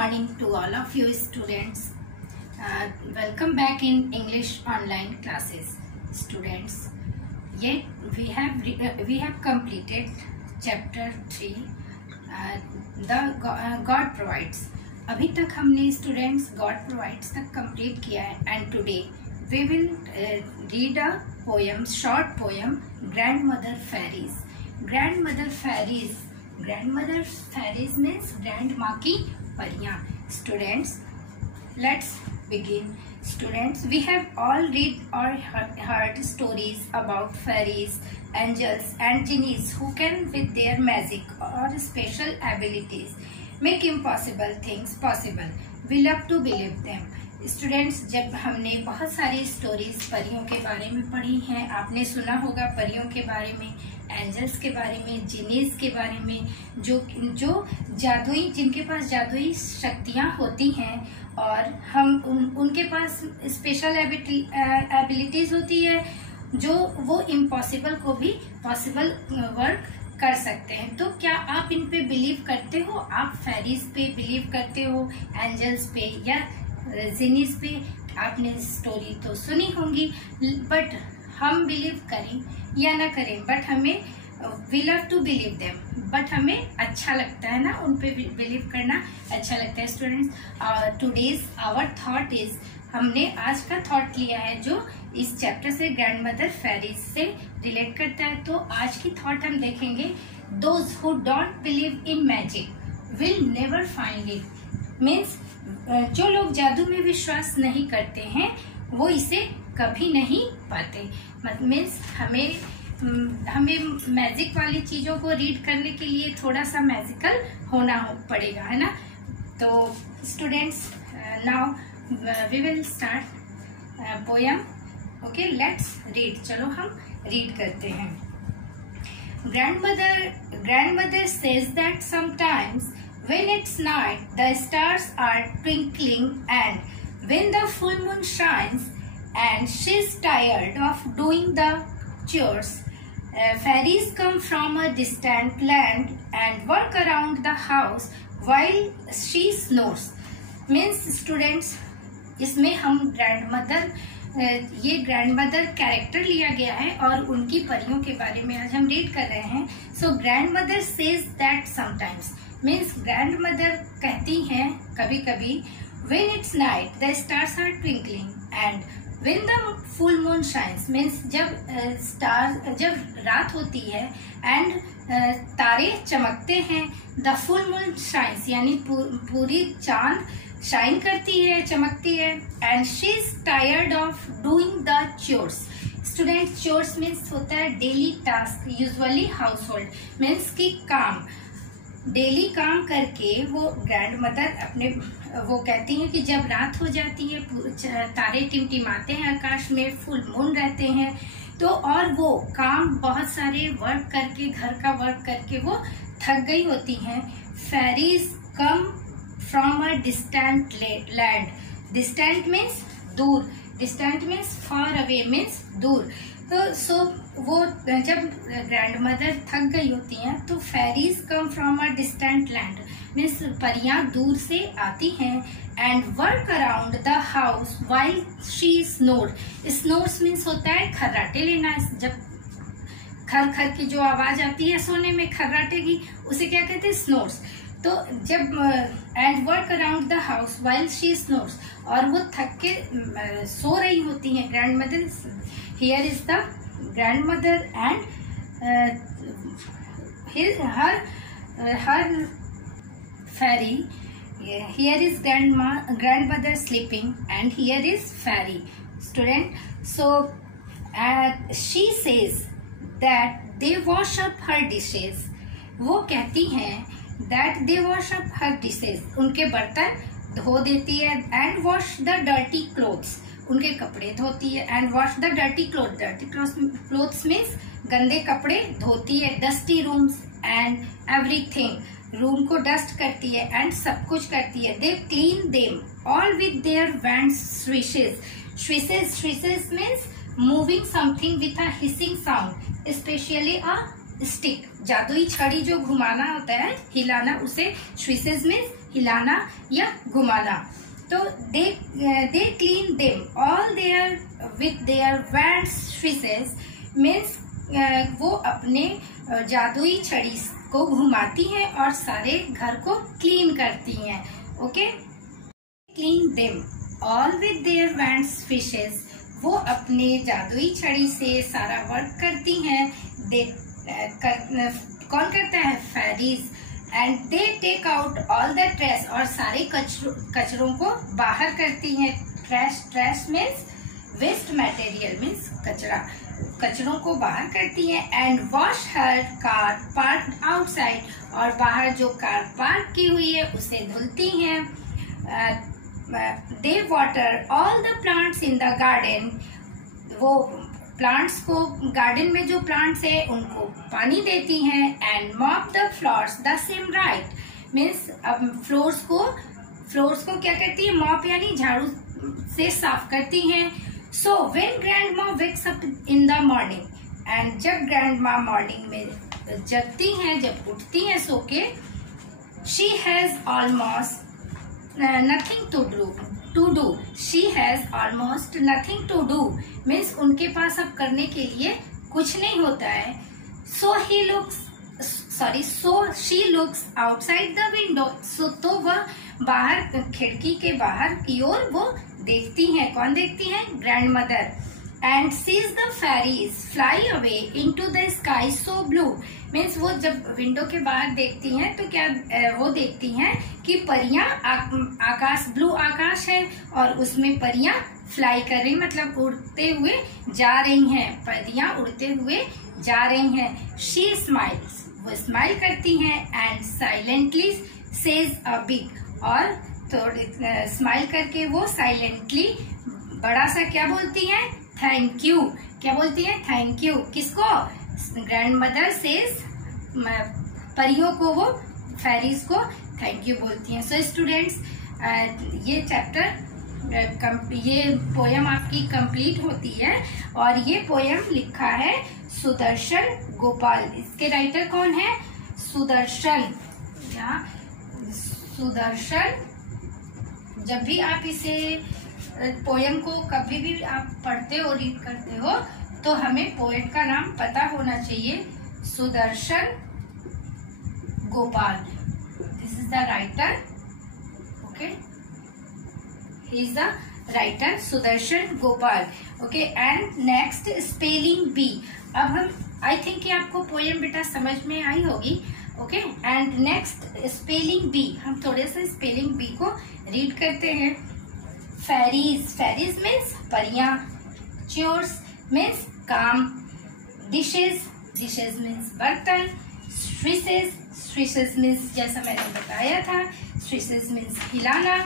morning to all of you students. Welcome back in English online classes, students. Yet we have completed chapter 3. God provides. अभी तक हमने students God provides तक complete किया है, and today we will read a poem, short poem, Grandmother Fairies. Grandmother fairies means grandma की परियां. Students, let's begin. Students, we have all read or heard stories about fairies, angels and genies who can with their magic or special abilities make impossible things possible. We love to believe them. Students, जब हमने बहुत सारी stories परियों के बारे में पढ़ी हैं, आपने सुना होगा परियों के बारे में, एंजल्स के बारे में, जिनीज के बारे में, जो जादुई, जिनके पास जादुई शक्तियां होती हैं और हम उनके पास स्पेशल एबिलिटीज होती है, जो वो इम्पॉसिबल को भी पॉसिबल वर्क कर सकते हैं. तो क्या आप इन पे बिलीव करते हो? आप फेरीज पे बिलीव करते हो, एंजल्स पे या जिनीज पे? आपने स्टोरी तो सुनी होंगी, बट हम बिलीव करें या ना करें, बट हमें we love to believe them, but हमें अच्छा लगता है ना, उन पे बिलीव करना अच्छा लगता है. Students, today's our thought is, हमने आज का थॉट लिया है जो इस चैप्टर से ग्रैंडमदर फेरीज से रिलेट करता है. तो आज की थॉट हम देखेंगे, those who don't believe in magic will never find it. Means जो लोग जादू में विश्वास नहीं करते हैं वो इसे कभी नहीं पाते. मीन्स हमें मैजिक वाली चीजों को रीड करने के लिए थोड़ा सा मैजिकल होना पड़ेगा, है ना. तो students, now we will start poem. Okay, let's read. चलो हम रीड करते हैं. Grandmother says that sometimes when it's night, the stars are twinkling, and when the full moon shines and she's tired of doing the chores, fairies come from a distant land and work around the house while she snores. Means students, इसमें हम ये grandmother character लिया गया है और उनकी परियों के बारे में आज हम रीड कर रहे हैं. So grandmother says that sometimes, means grandmother कहती हैं कभी कभी, when it's night the stars are twinkling and when the full moon shines, means जब रात होती है एंड तारे चमकते हैं, द फुल मून शाइन्स यानी पूरी चांद शाइन करती है, चमकती है, and she is tired of doing the chores. Student, chores means होता है daily task, usually house hold, means की काम, डेली काम करके वो ग्रैंडमदर वो कहती हैं कि जब रात हो जाती है, तारे टिमटिमाते हैं आकाश में, फुल मून रहते हैं, तो और वो काम बहुत सारे वर्क करके, घर का वर्क करके वो थक गई होती हैं. Fairies come from a distant land. Distant means दूर, distant means far away means दूर. तो सो वो जब ग्रैंडमदर थक गई होती हैं तो fairies come from a distant land, means परियां दूर से आती हैं, and work around the house while she snored. Snores means होता है खर्राटे लेना. जब खर खर की जो आवाज आती है सोने में, खर्राटे की, उसे क्या कहते हैं? स्नोर्स. तो जब and work around the house while she snores, और वो थक के सो रही होती हैं grandmother. Here is the grandmother and her fairy. Here is grandmother sleeping and here is fairy. Student, so she says that they wash up her dishes. वो कहती हैं that they wash up her dishes, उनके बर्तन धो देती है, and wash the dirty clothes, उनके कपड़े धोती है, and wash the dirty clothes means गंदे कपड़े धोती है. dusty rooms and everything, room को डस्ट करती है एंड सब कुछ करती है. They clean them all with their wand swishes. Swishes means moving something with a hissing sound, specially a stick. जादुई छड़ी जो घुमाना होता है, हिलाना, उसे स्विशेज मीन्स हिलाना या घुमाना। तो they clean them all their with their wands swishes, means वो अपने जादुई छड़ी को घुमाती हैं और सारे घर को क्लीन करती हैं। Okay, clean them all with their wands swishes, वो अपने जादुई छड़ी से सारा वर्क करती हैं। कौन करता है? Fairies. And they take out all the trash, और सारे कचरों को बाहर करती हैं। Trash means waste material, means कचरों को बाहर करती हैं। And wash her car park outside, और बाहर जो कार पार्क की हुई है उसे धुलती हैं। They water all the plants in the garden, वो प्लांट्स को, गार्डन में जो प्लांट्स है उनको पानी देती हैं। And mop the floors the same right, means अब फ्लोर्स को क्या करती है? मॉप यानी झाड़ू से साफ करती हैं। So when grandma wakes up in the morning, and जब ग्रैंडमा मॉर्निंग में जगती हैं, जब उठती हैं सो के, she has almost nothing to do, she has almost nothing to do, means उनके पास अब करने के लिए कुछ नहीं होता है। So she looks outside the window, तो वह बाहर, खिड़की के बाहर की ओर वो देखती हैं। कौन देखती हैं? Grandmother. And sees the fairies fly away into the sky so blue, means वो जब विंडो के बाहर देखती हैं तो क्या वो देखती हैं कि परियां, आकाश, ब्लू आकाश है और उसमें परियां फ्लाई कर रही, मतलब उड़ते हुए जा रही हैं। परियां उड़ते हुए जा रही हैं। शी स्माइल्स, वो स्माइल करती हैं। And silently says a big, और थोड़ी स्माइल करके वो साइलेंटली बड़ा सा क्या बोलती हैं? Thank you. क्या बोलती है? Thank you. किसको? ग्रैंड मदर सेज, परियों को, वो फेरीज को थैंक यू बोलती हैं। सो स्टूडेंट्स, ये चैप्टर, ये पोयम आपकी कंप्लीट होती है। और ये पोयम लिखा है सुदर्शन गोपाल। इसके राइटर कौन है? सुदर्शन। सुदर्शन। जब भी आप इसे पोयम को कभी भी आप पढ़ते हो, रीड करते हो, तो हमें पोएट का नाम पता होना चाहिए। Sudarshan Gopal, this is the writer. Okay, he is the writer Sudarshan Gopal. Okay, and next spelling B. अब हम, आई थिंक कि आपको पोयम बेटा समझ में आई होगी। Okay, and next spelling B, हम थोड़े से स्पेलिंग बी को रीड करते हैं। फेरीज, फेरीज मीन्स परियां। च्योर्स मीन्स काम। डिशेज, डिशेज मीन्स बर्तन। स्विशेज, स्विशेज मीन्स जैसा मैंने बताया था, स्विशेज मीन्स हिलाना।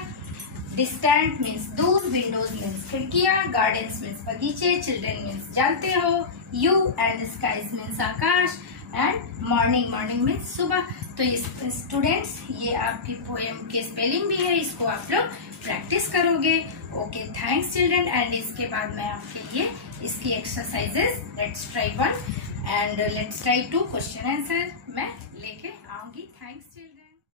डिस्टेंट मीन्स दूर। विंडोज मीन्स खिड़कियां। गार्डन्स मीन्स बगीचे। चिल्ड्रन मीन्स जानते हो। यू एंड स्काईज मीन्स आकाश। एंड मॉर्निंग, मॉर्निंग मीन्स सुबह। तो स्टूडेंट्स, ये आपकी पोएम के स्पेलिंग भी है, इसको आप लोग प्रैक्टिस करोगे। Okay, thanks children. एंड इसके बाद मैं आपके लिए इसकी exercises, let's try 1 and let's try 2 question answer मैं लेके